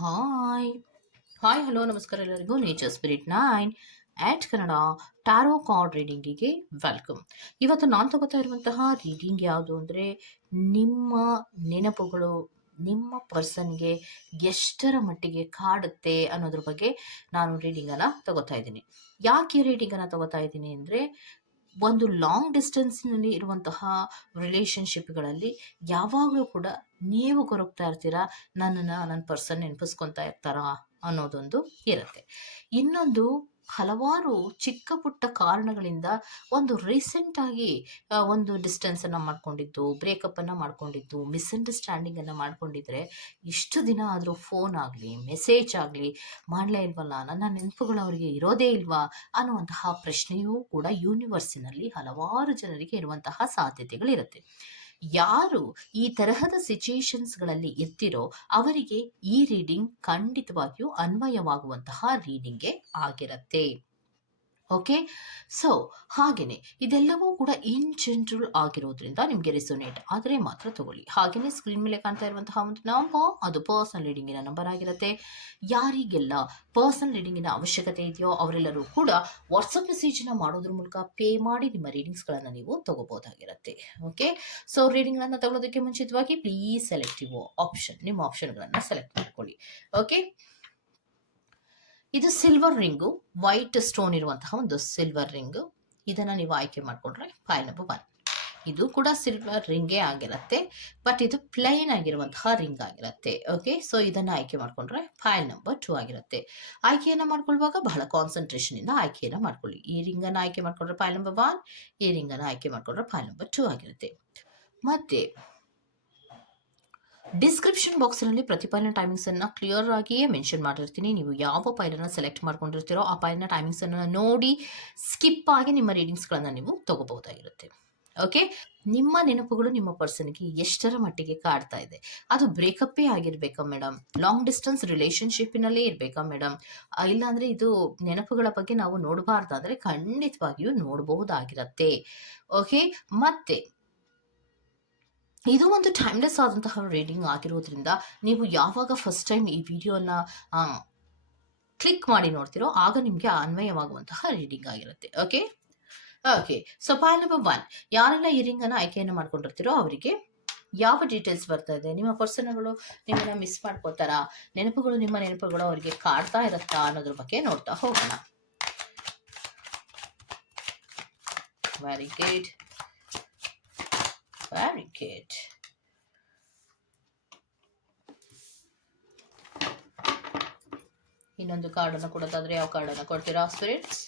Hi hi hello ನಮಸ್ಕಾರ ಎಲ್ಲರಿಗೂ. Nature spirit nine at Kannada tarot card ರೀಡಿಂಗಿಗೆ welcome ಇವತ್ತು ನಾನು ತಗೋತಾ ಇರುವಂತಹ ರೀಡಿಂಗ್ ಯಾವುದು ಅಂದರೆ ನಿಮ್ಮ ನೆನಪುಗಳು, ನಿಮ್ಮ ಪರ್ಸನ್ಗೆ ಎಷ್ಟರ ಮಟ್ಟಿಗೆ ಕಾಡುತ್ತೆ ಅನ್ನೋದ್ರ ಬಗ್ಗೆ ನಾನು ರೀಡಿಂಗನ್ನು ತಗೋತಾ ಇದ್ದೀನಿ. ಯಾಕೆ ರೀಡಿಂಗನ್ನು ತಗೋತಾ ಇದ್ದೀನಿ ಅಂದರೆ ಒಂದು ಲಾಂಗ್ ಡಿಸ್ಟೆನ್ಸ್ನಲ್ಲಿ ಇರುವಂತಹ ರಿಲೇಷನ್ಶಿಪ್ಗಳಲ್ಲಿ ಯಾವಾಗಲೂ ಕೂಡ ನೀವು ಕೊರಗ್ತಾ ಇರ್ತೀರಾ? ನನ್ನನ್ನು ನನ್ನ ಪರ್ಸನ್ ನೆನಪಿಸ್ಕೊತಾ ಇರ್ತಾರಾ? ಅನ್ನೋದೊಂದು ಇರುತ್ತೆ. ಇನ್ನೊಂದು ಹಲವಾರು ಚಿಕ್ಕ ಪುಟ್ಟ ಕಾರಣಗಳಿಂದ ಒಂದು ರೀಸೆಂಟಾಗಿ ಒಂದು ಡಿಸ್ಟೆನ್ಸನ್ನು ಮಾಡ್ಕೊಂಡಿದ್ದು ಬ್ರೇಕಪ್ಪನ್ನು ಮಾಡ್ಕೊಂಡಿದ್ದು ಮಿಸ್ಅಂಡರ್ಸ್ಟ್ಯಾಂಡಿಂಗನ್ನು ಮಾಡ್ಕೊಂಡಿದ್ರೆ ಇಷ್ಟು ದಿನ ಆದರೂ ಫೋನ್ ಆಗಲಿ ಮೆಸೇಜ್ ಆಗಲಿ ಮಾಡಲೇ ಇಲ್ವಲ್ಲ? ನನ್ನ ನೆನಪುಗಳು ಅವರಿಗೆ ಇರೋದೇ ಇಲ್ವಾ? ಅನ್ನುವಂತಹ ಪ್ರಶ್ನೆಯೂ ಕೂಡ ಯೂನಿವರ್ಸಿನಲ್ಲಿ ಹಲವಾರು ಜನರಿಗೆ ಇರುವಂತಹ ಸಾಧ್ಯತೆಗಳಿರುತ್ತೆ. ಯಾರು ಈ ತರಹದ ಸಿಚುಯೇಷನ್ಸ್ಗಳಲ್ಲಿ ಇರ್ತಿರೋ ಅವರಿಗೆ ಈ ರೀಡಿಂಗ್ ಖಂಡಿತವಾಗಿಯೂ ಅನ್ವಯವಾಗುವಂತಹ ರೀಡಿಂಗೇ ಆಗಿರುತ್ತೆ. ಓಕೆ ಸೊ ಹಾಗೆಯೇ ಇದೆಲ್ಲವೂ ಕೂಡ ಇನ್ ಜನರಲ್ ಆಗಿರೋದ್ರಿಂದ ನಿಮಗೆ ರೆಸೋನೇಟ್ ಆದರೆ ಮಾತ್ರ ತಗೊಳ್ಳಿ. ಹಾಗೆಯೇ ಸ್ಕ್ರೀನ್ ಮೇಲೆ ಕಾಣ್ತಾ ಇರುವಂತಹ ಒಂದು ನಂಬರ್ ಅದು ಪರ್ಸನಲ್ ರೀಡಿಂಗಿನ ನಂಬರ್ ಆಗಿರುತ್ತೆ. ಯಾರಿಗೆಲ್ಲ ಪರ್ಸನಲ್ ರೀಡಿಂಗಿನ ಅವಶ್ಯಕತೆ ಇದೆಯೋ ಅವರೆಲ್ಲರೂ ಕೂಡ ವಾಟ್ಸಪ್ ಮೆಸೇಜನ್ನು ಮಾಡೋದ್ರ ಮೂಲಕ ಪೇ ಮಾಡಿ ನಿಮ್ಮ ರೀಡಿಂಗ್ಸ್ಗಳನ್ನು ನೀವು ತಗೋಬೋದಾಗಿರುತ್ತೆ. ಓಕೆ ಸೊ ರೀಡಿಂಗ್ಗಳನ್ನು ತಗೊಳ್ಳೋದಕ್ಕೆ ಮುಂಚಿತವಾಗಿ ಪ್ಲೀಸ್ ಸೆಲೆಕ್ಟಿವ್ ಆಪ್ಷನ್ ನಿಮ್ಮ ಆಪ್ಷನ್ಗಳನ್ನು ಸೆಲೆಕ್ಟ್ ಮಾಡ್ಕೊಳ್ಳಿ. ಓಕೆ ಇದು ಸಿಲ್ವರ್ ರಿಂಗು ವೈಟ್ ಸ್ಟೋನ್ ಇರುವಂತಹ ಒಂದು ಸಿಲ್ವರ್ ರಿಂಗು ಇದನ್ನು ನೀವು ಆಯ್ಕೆ ಮಾಡಿಕೊಂಡ್ರೆ ಫೈಲ್ ನಂಬರ್ ಒನ್ ಇದು ಕೂಡ ಸಿಲ್ವರ್ ರಿಂಗೇ ಆಗಿರುತ್ತೆ ಬಟ್ ಇದು ಪ್ಲೈನ್ ಆಗಿರುವಂತಹ ರಿಂಗ್ ಆಗಿರುತ್ತೆ. ಓಕೆ ಸೊ ಇದನ್ನು ಆಯ್ಕೆ ಮಾಡಿಕೊಂಡ್ರೆ ಫೈಲ್ ನಂಬರ್ ಟೂ ಆಗಿರುತ್ತೆ. ಆಯ್ಕೆಯನ್ನು ಮಾಡ್ಕೊಳ್ಳುವಾಗ ಬಹಳ ಕಾನ್ಸಂಟ್ರೇಷನ್ ಇಂದ ಆಯ್ಕೆಯನ್ನು ಮಾಡ್ಕೊಳ್ಳಿ. ಈ ರಿಂಗನ್ನು ಆಯ್ಕೆ ಮಾಡಿಕೊಂಡ್ರೆ ಫೈಲ್ ನಂಬರ್ ಒನ್ ಈ ರಿಂಗನ್ನು ಆಯ್ಕೆ ಮಾಡಿಕೊಂಡ್ರೆ ಫೈಲ್ ನಂಬರ್ ಟೂ ಆಗಿರುತ್ತೆ. ಮತ್ತೆ ಡಿಸ್ಕ್ರಿಪ್ಷನ್ ಬಾಕ್ಸ್ನಲ್ಲಿ ಪ್ರತಿಪಾಲನ ಟೈಮಿಂಗ್ಸನ್ನು ಕ್ಲಿಯರ್ ಆಗಿಯೇ ಮೆನ್ಷನ್ ಮಾಡಿರ್ತೀನಿ. ನೀವು ಯಾವ ಪೈಲನ್ನು ಸೆಲೆಕ್ಟ್ ಮಾಡ್ಕೊಂಡಿರ್ತೀರೋ ಆ ಫೈಲ್ನ ಟೈಮಿಂಗ್ಸನ್ನು ನೋಡಿ ಸ್ಕಿಪ್ ಆಗಿ ನಿಮ್ಮ ರೀಡಿಂಗ್ಸ್ಗಳನ್ನು ನೀವು ತಗೋಬಹುದಾಗಿರುತ್ತೆ. ಓಕೆ ನಿಮ್ಮ ನೆನಪುಗಳು ನಿಮ್ಮ ಪರ್ಸನ್ಗೆ ಎಷ್ಟರ ಮಟ್ಟಿಗೆ ಕಾಡ್ತಾ ಇದೆ. ಅದು ಬ್ರೇಕಪ್ಪೇ ಆಗಿರ್ಬೇಕಾ ಮೇಡಮ್ ಲಾಂಗ್ ಡಿಸ್ಟೆನ್ಸ್ ರಿಲೇಷನ್ಶಿಪ್ಪಿನಲ್ಲೇ ಇರಬೇಕಾ ಮೇಡಮ್ ಇಲ್ಲಾಂದರೆ ಇದು ನೆನಪುಗಳ ಬಗ್ಗೆ ನಾವು ನೋಡಬಾರ್ದಾದ್ರೆ ಖಂಡಿತವಾಗಿಯೂ ನೋಡಬಹುದಾಗಿರತ್ತೆ. ಓಕೆ ಮತ್ತೆ ಇದು ಒಂದು ಟೈಮ್ಲೆಸ್ ಆದಂತಹ ರೀಡಿಂಗ್ ಆಗಿರೋದ್ರಿಂದ ನೀವು ಯಾವಾಗ ಫಸ್ಟ್ ಟೈಮ್ ಈ ವಿಡಿಯೋನ ಕ್ಲಿಕ್ ಮಾಡಿ ನೋಡ್ತಿರೋ ಆಗ ನಿಮಗೆ ಅನ್ವಯವಾಗುವಂತಹ ರೀಡಿಂಗ್ ಆಗಿರುತ್ತೆ. Okay okay so point number one ಯಾರೆಲ್ಲ ಈ ರಿಂಗನ್ನು ಆಯ್ಕೆಯನ್ನು ಮಾಡ್ಕೊಂಡಿರ್ತೀರೋ ಅವರಿಗೆ ಯಾವ ಡೀಟೇಲ್ಸ್ ಬರ್ತಾ ಇದೆ? ನಿಮ್ಮ ಪರ್ಸನ್ಗಳು ನಿಮ್ಮನ್ನ ಮಿಸ್ ಮಾಡ್ಕೋತಾರಾ ನೆನಪುಗಳು ನಿಮ್ಮ ನೆನಪುಗಳು ಅವರಿಗೆ ಕಾಡ್ತಾ ಇರುತ್ತಾ ಅನ್ನೋದ್ರ ಬಗ್ಗೆ ನೋಡ್ತಾ ಹೋಗೋಣ. Very good very good. ಇನ್ನೊಂದು ಕಾರ್ಡನ್ನು ಕೊಡೋದಾದ್ರೆ ಯಾವ ಕಾರ್ಡನ್ನು ಕೊಡ್ತೀರಾ ಸ್ಪಿರಿಟ್ಸ್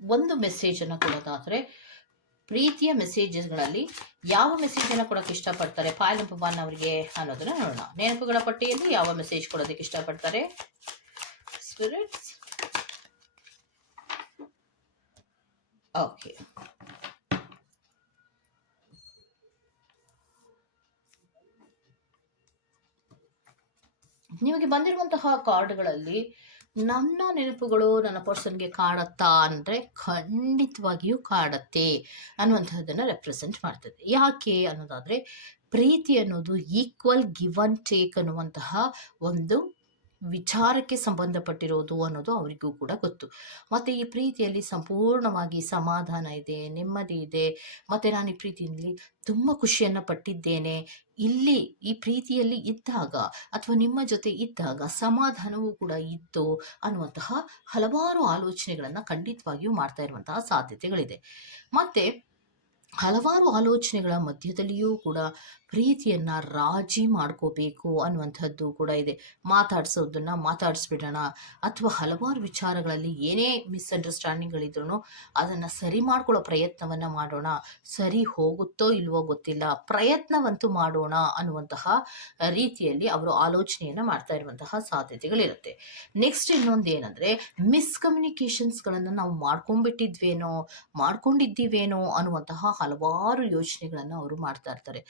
ಒಂದು ಮೆಸೇಜನ್ನು ಕೊಡೋದಾದ್ರೆ ಪ್ರೀತಿಯ ಮೆಸೇಜಸ್ಗಳಲ್ಲಿ ಯಾವ ಮೆಸೇಜನ್ನು ಕೊಡಕ್ಕೆ ಇಷ್ಟಪಡ್ತಾರೆ? ನಂಬರ್ ಒನ್ ಅವರಿಗೆ ಅನ್ನೋದನ್ನ ನೋಡೋಣ. ನೆನಪುಗಳ ಪಟ್ಟಿಯಲ್ಲಿ ಯಾವ ಮೆಸೇಜ್ ಕೊಡೋದಕ್ಕೆ ಇಷ್ಟಪಡ್ತಾರೆ? ಸ್ಪಿರಿಟ್ಸ್ ಓಕೆ ನಿಮಗೆ ಬಂದಿರುವಂತಹ ಕಾರ್ಡ್ಗಳಲ್ಲಿ ನನ್ನ ನೆನಪುಗಳು ನನ್ನ ಪರ್ಸನ್ಗೆ ಕಾಡತ್ತಾ ಅಂದರೆ ಖಂಡಿತವಾಗಿಯೂ ಕಾಡತ್ತೆ ಅನ್ನುವಂಥದ್ದನ್ನು ರೆಪ್ರೆಸೆಂಟ್ ಮಾಡ್ತದೆ. ಯಾಕೆ ಅನ್ನೋದಾದರೆ ಪ್ರೀತಿ ಅನ್ನೋದು ಈಕ್ವಲ್ ಗಿವ್ ಅಂಡ್ ಟೇಕ್ ಅನ್ನುವಂತಹ ಒಂದು ವಿಚಾರಕ್ಕೆ ಸಂಬಂಧಪಟ್ಟಿರೋದು ಅನ್ನೋದು ಅವರಿಗೂ ಕೂಡ ಗೊತ್ತು. ಮತ್ತು ಈ ಪ್ರೀತಿಯಲ್ಲಿ ಸಂಪೂರ್ಣವಾಗಿ ಸಮಾಧಾನ ಇದೆ, ನೆಮ್ಮದಿ ಇದೆ. ಮತ್ತು ನಾನು ಈ ಪ್ರೀತಿಯಲ್ಲಿ ತುಂಬ ಖುಷಿಯನ್ನು ಪಟ್ಟಿದ್ದೇನೆ. ಇಲ್ಲಿ ಈ ಪ್ರೀತಿಯಲ್ಲಿ ಇದ್ದಾಗ ಅಥವಾ ನಿಮ್ಮ ಜೊತೆ ಇದ್ದಾಗ ಸಮಾಧಾನವೂ ಕೂಡ ಇತ್ತು ಅನ್ನುವಂತಹ ಹಲವಾರು ಆಲೋಚನೆಗಳನ್ನು ಖಂಡಿತವಾಗಿಯೂ ಮಾಡ್ತಾ ಇರುವಂತಹ ಸಾಧ್ಯತೆಗಳಿದೆ. ಮತ್ತು ಹಲವಾರು ಆಲೋಚನೆಗಳ ಮಧ್ಯದಲ್ಲಿಯೂ ಕೂಡ ಪ್ರೀತಿಯನ್ನು ರಾಜಿ ಮಾಡ್ಕೋಬೇಕು ಅನ್ನುವಂಥದ್ದು ಕೂಡ ಇದೆ. ಮಾತಾಡಿಸೋದನ್ನು ಮಾತಾಡಿಸ್ಬಿಡೋಣ ಅಥವಾ ಹಲವಾರು ವಿಚಾರಗಳಲ್ಲಿ ಏನೇ ಮಿಸ್ಅಂಡರ್ಸ್ಟ್ಯಾಂಡಿಂಗ್ಗಳಿದ್ರೂ ಅದನ್ನು ಸರಿ ಮಾಡ್ಕೊಳ್ಳೋ ಪ್ರಯತ್ನವನ್ನು ಮಾಡೋಣ. ಸರಿ ಹೋಗುತ್ತೋ ಇಲ್ವೋ ಗೊತ್ತಿಲ್ಲ. ಪ್ರಯತ್ನವಂತೂ ಮಾಡೋಣ ಅನ್ನುವಂತಹ ರೀತಿಯಲ್ಲಿ ಅವರು ಆಲೋಚನೆಯನ್ನು ಮಾಡ್ತಾ ಇರುವಂತಹ ಸಾಧ್ಯತೆಗಳಿರುತ್ತೆ. ನೆಕ್ಸ್ಟ್ ಇನ್ನೊಂದು ಏನಂದರೆ ಮಿಸ್ಕಮ್ಯುನಿಕೇಷನ್ಸ್ಗಳನ್ನು ನಾವು ಮಾಡ್ಕೊಂಡ್ಬಿಟ್ಟಿದ್ವೇನೋ, ಮಾಡ್ಕೊಂಡಿದ್ದೀವೇನೋ ಅನ್ನುವಂತಹ ಹಲವಾರು ಯೋಚನೆಗಳನ್ನು ಅವರು ಮಾಡ್ತಾ ಇರ್ತಾರೆ.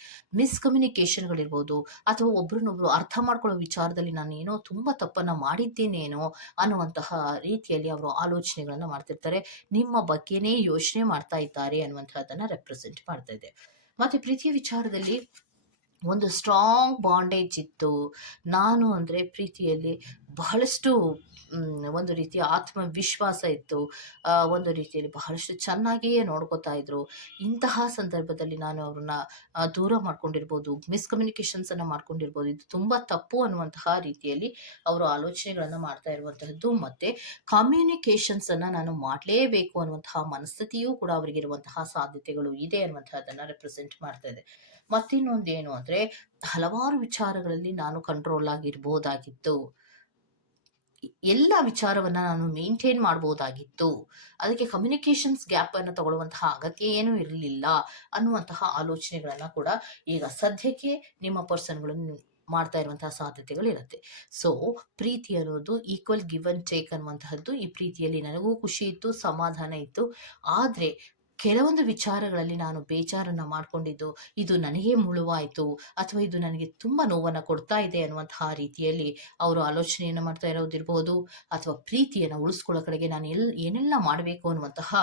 ಮಿಸ್ಕಮ್ಯುನಿಕೇಶನ್ಗಳಿರ್ಬೋದು ಅಥವಾ ಒಬ್ರನ್ನೊಬ್ರು ಅರ್ಥ ಮಾಡ್ಕೊಳ್ಳೋ ವಿಚಾರದಲ್ಲಿ ನಾನು ಏನೋ ತುಂಬ ತಪ್ಪನ್ನು ಮಾಡಿದ್ದೇನೇನೋ ಅನ್ನುವಂತಹ ರೀತಿಯಲ್ಲಿ ಅವರು ಆಲೋಚನೆಗಳನ್ನು ಮಾಡ್ತಿರ್ತಾರೆ. ನಿಮ್ಮ ಬಗ್ಗೆನೇ ಯೋಚನೆ ಮಾಡ್ತಾ ಇದ್ದಾರೆ ಅನ್ನುವಂಥದ್ದನ್ನು ರೆಪ್ರೆಸೆಂಟ್ ಮಾಡ್ತಾ ಇದೆ. ಮತ್ತು ಪ್ರೀತಿಯ ವಿಚಾರದಲ್ಲಿ ಒಂದು ಸ್ಟ್ರಾಂಗ್ ಬಾಂಡೇಜ್ ಇತ್ತು. ನಾನು ಅಂದರೆ ಪ್ರೀತಿಯಲ್ಲಿ ಬಹಳಷ್ಟು ಒಂದು ರೀತಿಯ ಆತ್ಮವಿಶ್ವಾಸ ಇತ್ತು. ಒಂದು ರೀತಿಯಲ್ಲಿ ಬಹಳಷ್ಟು ಚೆನ್ನಾಗಿಯೇ ನೋಡ್ಕೋತಾ ಇದ್ರು. ಇಂತಹ ಸಂದರ್ಭದಲ್ಲಿ ನಾನು ಅವ್ರನ್ನ ದೂರ ಮಾಡ್ಕೊಂಡಿರ್ಬೋದು ಮಿಸ್ಕಮ್ಯುನಿಕೇಷನ್ಸನ್ನು ಮಾಡ್ಕೊಂಡಿರ್ಬೋದು. ಇದು ತುಂಬ ತಪ್ಪು ಅನ್ನುವಂತಹ ರೀತಿಯಲ್ಲಿ ಅವರು ಆಲೋಚನೆಗಳನ್ನು ಮಾಡ್ತಾ ಇರುವಂತಹದ್ದು ಮತ್ತು ಕಮ್ಯುನಿಕೇಷನ್ಸನ್ನು ನಾನು ಮಾಡಲೇಬೇಕು ಅನ್ನುವಂತಹ ಮನಸ್ಥಿತಿಯೂ ಕೂಡ ಅವರಿಗಿರುವಂತಹ ಸಾಧ್ಯತೆಗಳು ಇದೆ ಅನ್ನುವಂತಹದನ್ನ ರೆಪ್ರೆಸೆಂಟ್ ಮಾಡ್ತಾ ಇದೆ. ಮತ್ತಿನ್ನೊಂದೇನು ಅಂದರೆ ಹಲವಾರು ವಿಚಾರಗಳಲ್ಲಿ ನಾನು ಕಂಟ್ರೋಲ್ ಆಗಿರ್ಬೋದಾಗಿತ್ತು. ಎಲ್ಲ ವಿಚಾರವನ್ನ ನಾನು ಮೇಂಟೈನ್ ಮಾಡ್ಬೋದಾಗಿತ್ತು. ಅದಕ್ಕೆ ಕಮ್ಯುನಿಕೇಷನ್ಸ್ ಗ್ಯಾಪ್ ಅನ್ನು ತಗೊಳ್ಳುವಂತಹ ಅಗತ್ಯ ಏನೂ ಇರಲಿಲ್ಲ ಅನ್ನುವಂತಹ ಆಲೋಚನೆಗಳನ್ನು ಕೂಡ ಈಗ ಸದ್ಯಕ್ಕೆ ನಿಮ್ಮ ಪರ್ಸನ್ಗಳನ್ನು ಮಾಡ್ತಾ ಇರುವಂತಹ ಸಾಧ್ಯತೆಗಳು ಇರುತ್ತೆ. ಸೊ ಪ್ರೀತಿ ಅನ್ನೋದು ಈಕ್ವಲ್ ಗಿವ್ ಅಂಡ್ ಟೇಕ್ ಅನ್ನುವಂತಹದ್ದು ಈ ಪ್ರೀತಿಯಲ್ಲಿ ನನಗೂ ಖುಷಿ ಇತ್ತು, ಸಮಾಧಾನ ಇತ್ತು. ಆದರೆ ಕೆಲವೊಂದು ವಿಚಾರಗಳಲ್ಲಿ ನಾನು ಬೇಜಾರನ್ನು ಮಾಡಿಕೊಂಡಿದ್ದು, ಇದು ನನಗೇ ಮುಳುವಾಯಿತು ಅಥವಾ ಇದು ನನಗೆ ತುಂಬ ನೋವನ್ನು ಕೊಡ್ತಾ ಇದೆ ಅನ್ನುವಂತಹ ರೀತಿಯಲ್ಲಿ ಅವರು ಆಲೋಚನೆಯನ್ನು ಮಾಡ್ತಾ ಇರೋದಿರ್ಬೋದು ಅಥವಾ ಪ್ರೀತಿಯನ್ನು ಉಳಿಸ್ಕೊಳ್ಳೋ ಕಡೆಗೆ ನಾನು ಎಲ್, ಏನೆಲ್ಲ ಮಾಡಬೇಕು ಅನ್ನುವಂತಹ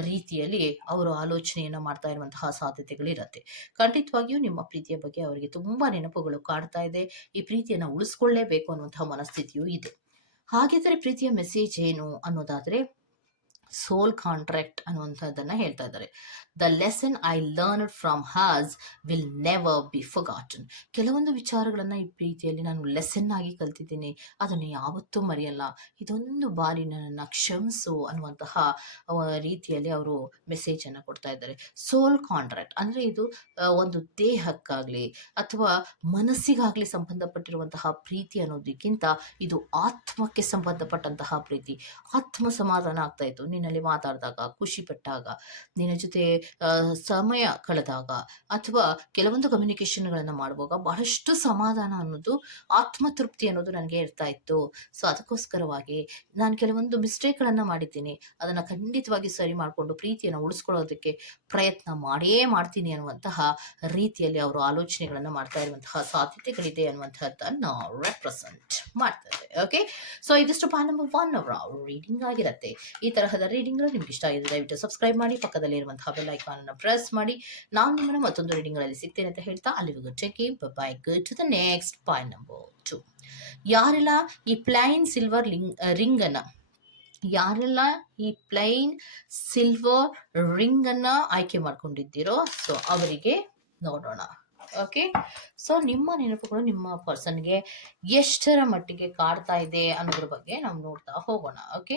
ರೀತಿಯಲ್ಲಿ ಅವರು ಆಲೋಚನೆಯನ್ನು ಮಾಡ್ತಾ ಇರುವಂತಹ ಸಾಧ್ಯತೆಗಳಿರುತ್ತೆ. ಖಂಡಿತವಾಗಿಯೂ ನಿಮ್ಮ ಪ್ರೀತಿಯ ಬಗ್ಗೆ ಅವರಿಗೆ ತುಂಬ ನೆನಪುಗಳು ಕಾಡ್ತಾ ಇದೆ. ಈ ಪ್ರೀತಿಯನ್ನು ಉಳಿಸ್ಕೊಳ್ಳೇಬೇಕು ಅನ್ನುವಂತಹ ಮನಸ್ಥಿತಿಯೂ ಇದೆ. ಹಾಗಿದ್ದರೆ ಪ್ರೀತಿಯ ಮೆಸೇಜ್ ಏನು ಅನ್ನೋದಾದರೆ ಸೋಲ್ ಕಾಂಟ್ರಾಕ್ಟ್ ಅನ್ನುವಂಥದ್ದನ್ನು ಹೇಳ್ತಾ ಇದ್ದಾರೆ. The lesson I learn from has will never be forgotten ಕೆಲವೊಂದು ವಿಚಾರಗಳನ್ನು ಈ ಪ್ರೀತಿಯಲ್ಲಿ ನಾನು ಲೆಸನ್ ಆಗಿ ಕಲ್ತಿದ್ದೀನಿ. ಅದನ್ನು ಯಾವತ್ತೂ ಮರೆಯಲ್ಲ. ಇದೊಂದು ಬಾರಿ ನನ್ನನ್ನು ಕ್ಷಮಿಸು ಅನ್ನುವಂತಹ ರೀತಿಯಲ್ಲಿ ಅವರು ಮೆಸೇಜ್ ಮೆಸೇಜನ್ನು ಕೊಡ್ತಾ ಇದ್ದಾರೆ. ಸೋಲ್ ಕಾಂಟ್ರಾಕ್ಟ್ ಅಂದರೆ ಇದು ಒಂದು ದೇಹಕ್ಕಾಗಲಿ ಅಥವಾ ಮನಸ್ಸಿಗಾಗಲಿ ಸಂಬಂಧಪಟ್ಟಿರುವಂತಹ ಪ್ರೀತಿ ಅನ್ನೋದಕ್ಕಿಂತ ಇದು ಆತ್ಮಕ್ಕೆ ಸಂಬಂಧಪಟ್ಟಂತಹ ಪ್ರೀತಿ. ಆತ್ಮ ಸಮಾಧಾನ ಆಗ್ತಾ ಇತ್ತು. ನಿನ್ನಲ್ಲಿ ಮಾತಾಡಿದಾಗ, ಖುಷಿ ಪಟ್ಟಾಗ, ನಿನ್ನ ಜೊತೆ ಸಮಯ ಕಳೆದಾಗ ಅಥವಾ ಕೆಲವೊಂದು ಕಮ್ಯುನಿಕೇಷನ್ಗಳನ್ನು ಮಾಡುವಾಗ ಬಹಳಷ್ಟು ಸಮಾಧಾನ ಅನ್ನೋದು, ಆತ್ಮತೃಪ್ತಿ ಅನ್ನೋದು ನನಗೆ ಇರ್ತಾ ಇತ್ತು. ಸೊ ಅದಕ್ಕೋಸ್ಕರವಾಗಿ ನಾನು ಕೆಲವೊಂದು ಮಿಸ್ಟೇಕ್ಗಳನ್ನು ಮಾಡಿದ್ದೀನಿ. ಅದನ್ನು ಖಂಡಿತವಾಗಿ ಸರಿ ಮಾಡಿಕೊಂಡು ಪ್ರೀತಿಯನ್ನು ಉಳಿಸ್ಕೊಳ್ಳೋದಕ್ಕೆ ಪ್ರಯತ್ನ ಮಾಡೇ ಮಾಡ್ತೀನಿ ಅನ್ನುವಂತಹ ರೀತಿಯಲ್ಲಿ ಅವರು ಆಲೋಚನೆಗಳನ್ನು ಮಾಡ್ತಾ ಇರುವಂತಹ ಸಾಧ್ಯತೆಗಳಿದೆ ಅನ್ನುವಂಥದ್ದನ್ನು ರೆಪ್ರೆಸೆಂಟ್ ಮಾಡ್ತಾರೆ ಓಕೆ ಸೊ ಇದಿಷ್ಟು ಪಾ ನಂಬರ್ ಒನ್ ಅವರ ರೀಡಿಂಗ್ ಆಗಿರುತ್ತೆ. ಈ ತರಹದ ರೀಡಿಂಗ್ಗಳು ನಿಮ್ಗೆ ಇಷ್ಟ ಆಗಿದೆ ದಯವಿಟ್ಟು ಸಬ್ಸ್ಕ್ರೈಬ್ ಮಾಡಿ ಪಕ್ಕದಲ್ಲಿ ಇರುವಂತಹ ಬೆಲ್ ಐಕಾನ್ ಅನ್ನು ಪ್ರೆಸ್ ಮಾಡಿ. ನಾನು ನಿಮ್ಮನ್ನು ಮತ್ತೊಂದು ರೀಡಿಂಗ್ಗಳಲ್ಲಿ ಸಿಗ್ತೇನೆ ಅಂತ ಹೇಳ್ತಾ ಅಲ್ಲಿವರೆಗೂ take bye good to the next point number two ಯಾರೆಲ್ಲ ಈ ಪ್ಲೈನ್ ಸಿಲ್ವರ್ ಲಿಂಗ್ ರಿಂಗ್ ಅನ್ನ, ಯಾರೆಲ್ಲ ಈ ಪ್ಲೈನ್ ಸಿಲ್ವರ್ ರಿಂಗ್ ಅನ್ನ ಆಯ್ಕೆ ಮಾಡ್ಕೊಂಡಿದ್ದೀರೋ ಸೊ ಅವರಿಗೆ ನೋಡೋಣ. ಓಕೆ ಸೊ ನಿಮ್ಮ ನೆನಪುಗಳು ನಿಮ್ಮ ಪರ್ಸನ್ಗೆ ಎಷ್ಟರ ಮಟ್ಟಿಗೆ ಕಾಡ್ತಾ ಇದೆ ಅನ್ನೋದ್ರ ಬಗ್ಗೆ ನಾವು ನೋಡ್ತಾ ಹೋಗೋಣ. ಓಕೆ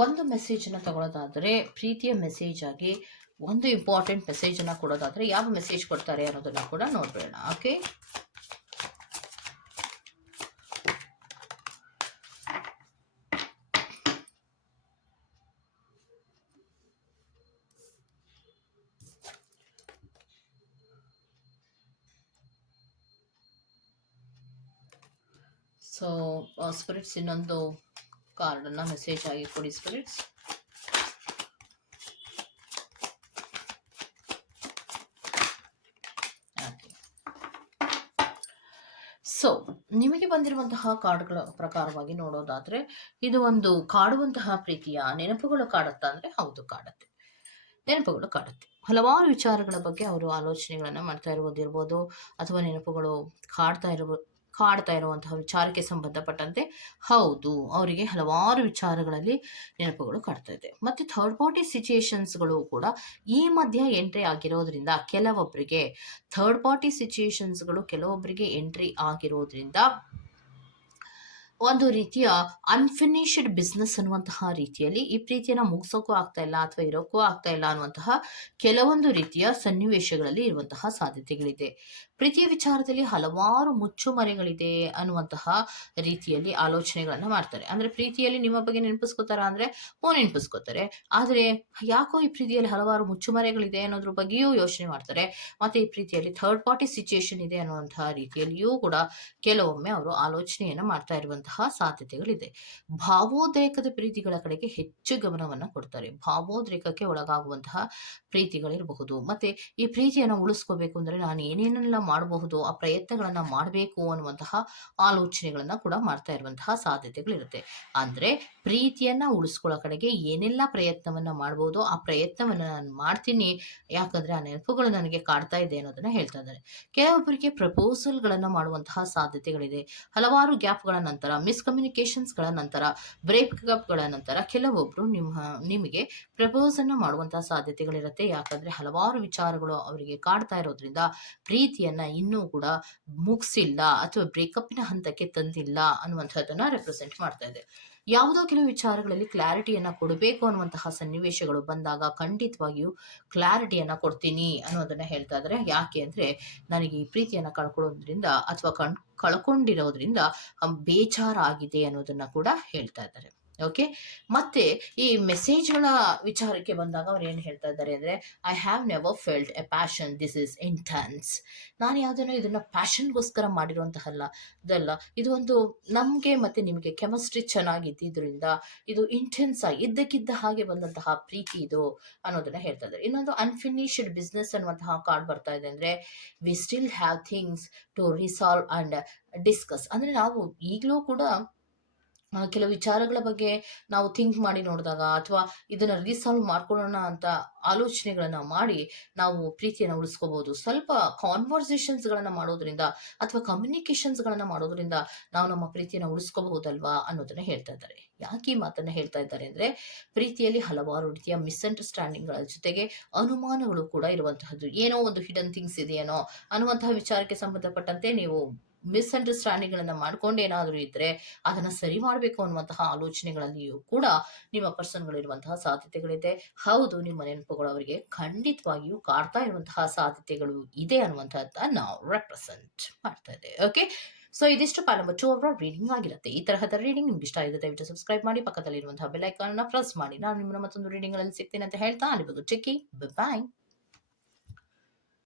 ಒಂದು ಮೆಸೇಜನ್ನು ತಗೊಳ್ಳೋದಾದರೆ ಪ್ರೀತಿಯ ಮೆಸೇಜ್ ಆಗಿ ಒಂದು ಇಂಪಾರ್ಟೆಂಟ್ ಮೆಸೇಜನ್ನು ಕೊಡೋದಾದರೆ ಯಾವ ಮೆಸೇಜ್ ಕೊಡ್ತಾರೆ ಅನ್ನೋದನ್ನು ಕೂಡ ನೋಡ್ಬೇಡ ಓಕೆ ಸೊ ಸ್ಪಿರಿಟ್ಸ್ ಇನ್ನೊಂದು ಕಾರ್ಡನ್ನು ಮೆಸೇಜ್ ಆಗಿ ಕೊಡಿ ಸ್ಪಿರಿಟ್ಸ್ ಸೊ ನಿಮಗೆ ಬಂದಿರುವಂತಹ ಕಾರ್ಡ್ಗಳ ಪ್ರಕಾರವಾಗಿ ನೋಡೋದಾದ್ರೆ, ಇದು ಒಂದು ಕಾಡುವಂತಹ ಪ್ರೀತಿಯ ನೆನಪುಗಳು ಕಾಡುತ್ತಾ ಅಂದ್ರೆ ಹೌದು ಕಾಡುತ್ತೆ. ನೆನಪುಗಳು ಕಾಡುತ್ತೆ. ಹಲವಾರು ವಿಚಾರಗಳ ಬಗ್ಗೆ ಅವರು ಆಲೋಚನೆಗಳನ್ನು ಮಾಡ್ತಾ ಇರುವುದಿರ್ಬೋದು ಅಥವಾ ನೆನಪುಗಳು ಕಾಡ್ತಾ ಇರುವ ಕಾಡ್ತಾ ಇರುವಂತಹ ವಿಚಾರಕ್ಕೆ ಸಂಬಂಧಪಟ್ಟಂತೆ ಹೌದು, ಅವರಿಗೆ ಹಲವಾರು ವಿಚಾರಗಳಲ್ಲಿ ನೆನಪುಗಳು ಕಾಡ್ತಾ ಇದೆ. ಮತ್ತು ಥರ್ಡ್ ಪಾರ್ಟಿ ಸಿಚುಯೇಷನ್ಸ್ಗಳು ಕೂಡ ಈ ಮಧ್ಯೆ ಎಂಟ್ರಿ ಆಗಿರೋದ್ರಿಂದ ಕೆಲವೊಬ್ಬರಿಗೆ ಥರ್ಡ್ ಪಾರ್ಟಿ ಸಿಚುಯೇಷನ್ಸ್ಗಳು ಕೆಲವೊಬ್ಬರಿಗೆ ಎಂಟ್ರಿ ಆಗಿರೋದ್ರಿಂದ ಒಂದು ರೀತಿಯ ಅನ್ಫಿನಿಶ್ಡ್ ಬಿಸ್ನೆಸ್ ಅನ್ನುವಂತಹ ರೀತಿಯಲ್ಲಿ ಈ ಪ್ರೀತಿಯನ್ನು ಮುಗಿಸೋಕ್ಕೂ ಆಗ್ತಾ ಇಲ್ಲ ಅಥವಾ ಇರೋಕ್ಕೂ ಆಗ್ತಾ ಇಲ್ಲ ಅನ್ನುವಂತಹ ಕೆಲವೊಂದು ರೀತಿಯ ಸನ್ನಿವೇಶಗಳಲ್ಲಿ ಇರುವಂತಹ ಸಾಧ್ಯತೆಗಳಿದೆ. ಪ್ರೀತಿಯ ವಿಚಾರದಲ್ಲಿ ಹಲವಾರು ಮುಚ್ಚುಮರೆಗಳಿದೆ ಅನ್ನುವಂತಹ ರೀತಿಯಲ್ಲಿ ಆಲೋಚನೆಗಳನ್ನು ಮಾಡ್ತಾರೆ. ಅಂದ್ರೆ ಪ್ರೀತಿಯಲ್ಲಿ ನಿಮ್ಮ ಬಗ್ಗೆ ನೆನಪಿಸ್ಕೋತಾರ ಅಂದ್ರೆ ಓ ನೆನಪಿಸ್ಕೋತಾರೆ. ಆದರೆ ಯಾಕೋ ಈ ಪ್ರೀತಿಯಲ್ಲಿ ಹಲವಾರು ಮುಚ್ಚುಮರೆಗಳಿದೆ ಅನ್ನೋದ್ರ ಬಗ್ಗೆಯೂ ಯೋಚನೆ ಮಾಡ್ತಾರೆ. ಮತ್ತೆ ಈ ಪ್ರೀತಿಯಲ್ಲಿ ಥರ್ಡ್ ಪಾರ್ಟಿ ಸಿಚುಯೇಷನ್ ಇದೆ ಅನ್ನುವಂತಹ ರೀತಿಯಲ್ಲಿಯೂ ಕೂಡ ಕೆಲವೊಮ್ಮೆ ಅವರು ಆಲೋಚನೆಯನ್ನು ಮಾಡ್ತಾ ಇರುವಂತಹ ಸಾಧ್ಯತೆಗಳಿದೆ. ಭಾವೋದ್ರೇಕದ ಪ್ರೀತಿಗಳ ಕಡೆಗೆ ಹೆಚ್ಚು ಗಮನವನ್ನು ಕೊಡ್ತಾರೆ. ಭಾವೋದ್ರೇಕಕ್ಕೆ ಒಳಗಾಗುವಂತಹ ಪ್ರೀತಿಗಳಿರಬಹುದು. ಮತ್ತೆ ಈ ಪ್ರೀತಿಯನ್ನು ಉಳಿಸ್ಕೋಬೇಕು ಅಂದ್ರೆ ನಾನು ಏನೇನೆಲ್ಲ ಮಾಡಬಹುದು, ಆ ಪ್ರಯತ್ನಗಳನ್ನ ಮಾಡಬೇಕು ಅನ್ನುವಂತಹ ಆಲೋಚನೆಗಳನ್ನ ಕೂಡ ಮಾಡ್ತಾ ಇರುವಂತಹ ಸಾಧ್ಯತೆಗಳಿರುತ್ತೆ. ಅಂದ್ರೆ ಪ್ರೀತಿಯನ್ನ ಉಳಿಸ್ಕೊಳ್ಳೋ ಕಡೆಗೆ ಏನೆಲ್ಲ ಪ್ರಯತ್ನವನ್ನ ಮಾಡಬಹುದು ಆ ಪ್ರಯತ್ನವನ್ನ ನಾನು ಮಾಡ್ತೀನಿ, ಯಾಕಂದ್ರೆ ಆ ನೆನಪುಗಳು ನನಗೆ ಕಾಡ್ತಾ ಇದೆ ಅನ್ನೋದನ್ನ ಹೇಳ್ತಾ ಇದ್ದಾರೆ. ಕೆಲವೊಬ್ಬರಿಗೆ ಪ್ರಪೋಸಲ್ಗಳನ್ನ ಮಾಡುವಂತಹ ಸಾಧ್ಯತೆಗಳಿದೆ. ಹಲವಾರು ಗ್ಯಾಪ್ಗಳ ನಂತರ ಮಿಸ್ಕಮ್ಯುನಿಕೇಶನ್ಸ್ಗಳ ನಂತರ ಬ್ರೇಕಪ್ಗಳ ನಂತರ ಕೆಲವೊಬ್ಬರು ನಿಮ್ಮ, ನಿಮಗೆ ಪ್ರಪೋಸ್ ಅನ್ನು ಮಾಡುವಂತಹ ಸಾಧ್ಯತೆಗಳಿರುತ್ತೆ. ಯಾಕಂದ್ರೆ ಹಲವಾರು ವಿಚಾರಗಳು ಅವರಿಗೆ ಕಾಡ್ತಾ ಇರೋದ್ರಿಂದ ಪ್ರೀತಿಯನ್ನ ಇನ್ನೂ ಕೂಡ ಮುಗಿಸಿಲ್ಲ ಅಥವಾ ಬ್ರೇಕಪ್ನ ಹಂತಕ್ಕೆ ತಂದಿಲ್ಲ ಅನ್ನುವಂಥದ್ದನ್ನ ರೆಪ್ರೆಸೆಂಟ್ ಮಾಡ್ತಾ ಇದೆ. ಯಾವುದೋ ಕೆಲವು ವಿಚಾರಗಳಲ್ಲಿ ಕ್ಲಾರಿಟಿಯನ್ನ ಕೊಡಬೇಕು ಅನ್ನುವಂತಹ ಸನ್ನಿವೇಶಗಳು ಬಂದಾಗ ಖಂಡಿತವಾಗಿಯೂ ಕ್ಲಾರಿಟಿಯನ್ನ ಕೊಡ್ತೀನಿ ಅನ್ನೋದನ್ನ ಹೇಳ್ತಾ ಇದ್ದಾರೆ ಯಾಕೆ ಅಂದ್ರೆ ನನಗೆ ಈ ಪ್ರೀತಿಯನ್ನ ಕಳ್ಕೊಳ್ಳೋದ್ರಿಂದ ಅಥವಾ ಕಣ್, ಕಳ್ಕೊಂಡಿರೋದ್ರಿಂದ ಬೇಜಾರಾಗಿದೆ ಅನ್ನೋದನ್ನ ಕೂಡ ಹೇಳ್ತಾ ಇದ್ದಾರೆ ಓಕೆ ಮತ್ತೆ ಈ ಮೆಸೇಜ್ಗಳ ವಿಚಾರಕ್ಕೆ ಬಂದಾಗ ಅವ್ರು ಏನು ಹೇಳ್ತಾ ಇದ್ದಾರೆ ಅಂದ್ರೆ I have never felt a passion this is intense ನಾನು ಯಾವುದನ್ನು ಇದನ್ನು ಪ್ಯಾಷನ್ಗೋಸ್ಕರ ಮಾಡಿರುವಂತಹಲ್ಲ. ಇದಲ್ಲ, ಇದು ಒಂದು ನಮಗೆ ಮತ್ತೆ ನಿಮಗೆ ಕೆಮಿಸ್ಟ್ರಿ ಚೆನ್ನಾಗಿದ್ದರಿಂದ ಇದು ಇಂಟೆನ್ಸ್ ಆಗಿ, ಇದ್ದಕ್ಕಿದ್ದ ಹಾಗೆ ಬಂದಂತಹ ಪ್ರೀತಿ ಇದು ಅನ್ನೋದನ್ನ ಹೇಳ್ತಾ ಇದ್ದಾರೆ. ಇನ್ನೊಂದು ಅನ್ಫಿನಿಶ್ಡ್ ಬಿಸ್ನೆಸ್ ಅನ್ನುವಂತಹ ಕಾರ್ಡ್ ಬರ್ತಾ ಇದೆ ಅಂದ್ರೆ we still have things to resolve and discuss ಅಂದ್ರೆ ನಾವು ಈಗಲೂ ಕೂಡ ಕೆಲವು ವಿಚಾರಗಳ ಬಗ್ಗೆ ನಾವು ಥಿಂಕ್ ಮಾಡಿ ನೋಡಿದಾಗ ಅಥವಾ ಇದನ್ನ ರೀಸಾಲ್ವ್ ಮಾಡ್ಕೊಳ್ಳೋಣ ಅಂತ ಆಲೋಚನೆಗಳನ್ನ ಮಾಡಿ ನಾವು ಪ್ರೀತಿಯನ್ನು ಉಳಿಸ್ಕೋಬಹುದು ಸ್ವಲ್ಪ ಕಾನ್ವರ್ಸೇಷನ್ಸ್ ಗಳನ್ನ ಮಾಡೋದ್ರಿಂದ ಅಥವಾ ಕಮ್ಯುನಿಕೇಶನ್ಸ್ ಗಳನ್ನ ಮಾಡೋದ್ರಿಂದ ನಾವು ನಮ್ಮ ಪ್ರೀತಿಯನ್ನು ಉಳಿಸ್ಕೋಬಹುದಲ್ವಾ ಅನ್ನೋದನ್ನ ಹೇಳ್ತಾ ಇದ್ದಾರೆ. ಯಾಕೆ ಈ ಮಾತನ್ನ ಹೇಳ್ತಾ ಇದ್ದಾರೆ ಅಂದ್ರೆ ಪ್ರೀತಿಯಲ್ಲಿ ಹಲವಾರು ರೀತಿಯ ಮಿಸ್ಅಂಡರ್ಸ್ಟ್ಯಾಂಡಿಂಗ್ಗಳ ಜೊತೆಗೆ ಅನುಮಾನಗಳು ಕೂಡ ಇರುವಂತಹದ್ದು. ಏನೋ ಒಂದು ಹಿಡನ್ ಥಿಂಗ್ಸ್ ಇದೆಯೇನೋ ಅನ್ನುವಂತಹ ವಿಚಾರಕ್ಕೆ ಸಂಬಂಧಪಟ್ಟಂತೆ ನೀವು ಮಿಸ್ಅಂಡರ್ಸ್ಟ್ಯಾಂಡಿಂಗ್ ಗಳನ್ನ ಮಾಡ್ಕೊಂಡು ಏನಾದರೂ ಇದ್ದರೆ ಅದನ್ನು ಸರಿ ಮಾಡಬೇಕು ಅನ್ನುವಂತಹ ಆಲೋಚನೆಗಳಲ್ಲಿಯೂ ಕೂಡ ನಿಮ್ಮ ಪರ್ಸನ್ಗಳಿರುವಂತಹ ಸಾಧ್ಯತೆಗಳಿದೆ. ಹೌದು, ನಿಮ್ಮ ನೆನಪುಗಳು ಅವರಿಗೆ ಖಂಡಿತವಾಗಿಯೂ ಕಾಡ್ತಾ ಇರುವಂತಹ ಸಾಧ್ಯತೆಗಳು ಇದೆ ಅನ್ನುವಂಥದ್ದನ್ನ ನಾವು ರೆಪ್ರೆಸೆಂಟ್ ಮಾಡ್ತಾ ಇದೆ ಓಕೆ ಸೊ ಇದಿಷ್ಟು ಕಾಲ ಟೂ ಅವರ್ ರೀಡಿಂಗ್ ಆಗಿರುತ್ತೆ. ಈ ತರಹದ ರೀಡಿಂಗ್ ನಿಮ್ಗೆ ಇಷ್ಟ ಆಗಿದೆ ದಯವಿಟ್ಟು ಸಬ್ಸ್ಕ್ರೈಬ್ ಮಾಡಿ, ಪಕ್ಕದಲ್ಲಿರುವಂತಹ ಬೆಲ್ ಐಕಾನ್ ಪ್ರೆಸ್ ಮಾಡಿ. ನಾನು ನಿಮ್ಮನ್ನ ಮತ್ತೊಂದು ರೀಡಿಂಗ್ ಅಲ್ಲಿ ಸಿಗ್ತೀನಿ ಅಂತ ಹೇಳ್ತಾ ಅಲ್ಲಿಬೋದು ಚೆಕ್ಕಿ ಬಾಯ್